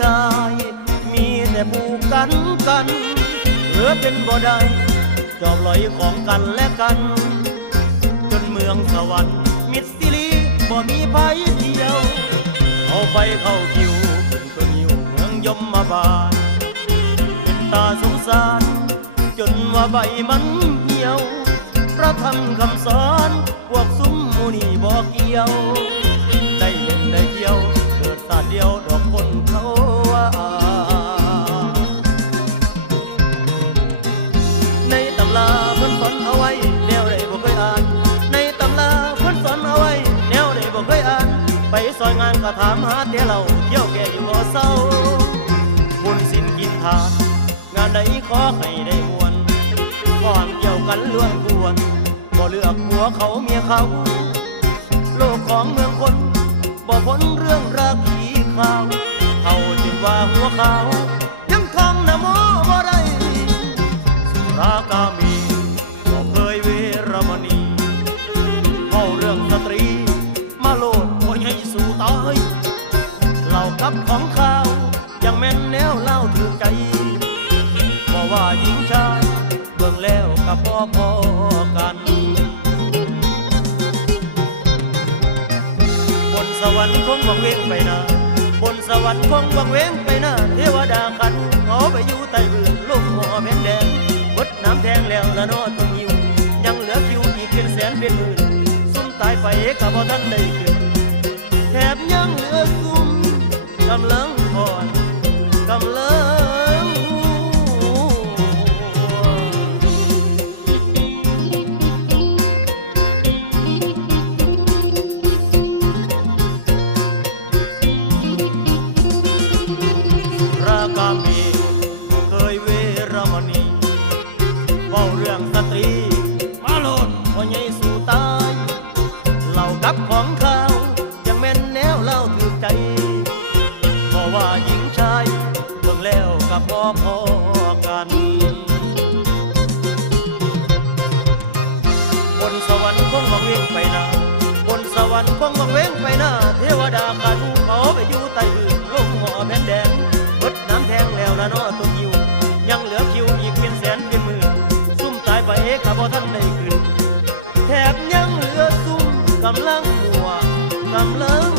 ชายมีแต่ผูกกันเป็นบ่ได้จอบลอยของกันและกันจนเมืองสวรรค์มิตรสิริบ่มีภัยเที่ยวเอาไปเข้าคิวเป็นตัวหิวเมืองยมมาบานเป็นตาสงสารจนว่าใบมันเหี่ยวพระธรรมคำสอนพวกซุ้มมูนี่บ่เกี่ยวได้เล่นได้เที่ยวเกิดศาสตร์เดียวดอกคนเขาว่าในตำราเพิ่นสอนเอาไว้แนวใดบ่เคยอ่านในตำราเพิ่นสอนเอาไว้แนวใดบ่เคยอ่านไปซอยงานก็ถามหาแต่เราเที่ยวแก่อยู่บ่เศร้าบุญศีลกินทานงานใดขอให้ได้มวลก่อนเกี่ยวกันล้วนกวนบ่เลือกหัวเขาเมียเขาโลกของเมืองคนบ่พ้นเรื่องราคีข่าวเขาจึงว่าหัวเขายังท่องนะโมบ่ได้สุรากามีบ่เคยเวรมณีเอาเรื่องสตรีมาโลดบ่ให้สู่ตายเล่ากับของข้าวยังแม่นแนวเล่าถึงใจบ่ว่าหญิงชายเบิ่งแล้วกับพ่อกันบนสวรรค์คงวังเวงไปนาบนสวรรค์คงวังเวงไปนาเทวดาขันเขาไปอยู่ใต้พื้นลมหม้อแม่นแดงบดน้ำแทงแล้วละนอต้องหิวยังเหลือคิวอีกเป็นแสนเป็นหมื่นซุ่มตายไปกับบ่ทันได้ขึ้นแถบยังเหลือซุ่มกำลังอ่อนกำลังกามีเคยเวรมณีเว้าเรื่องสตรีมาโลดพ่อใหญ่สู่ตายเล่ากับของเขายังแม่นแนวเล่าถึกใจเพราะว่าหญิงชายเบิ่งแล้วกับพ่อกันบนสวรรค์คงวังเวงไปนาบนสวรรค์คงวังเวงไปนาเทวดาขันเขาไปอยู่ใต้พื้นลมหม้อแผ่นแดงบดน้ำแทงแล้วละนอตัวหิวยังเหลือคิวอีกเป็นแสนเป็นหมื่นซุ่มตายไปกับบ่ทันได้ขึ้นแถบยังเหลือซุ่มกำลังหัวกำลัง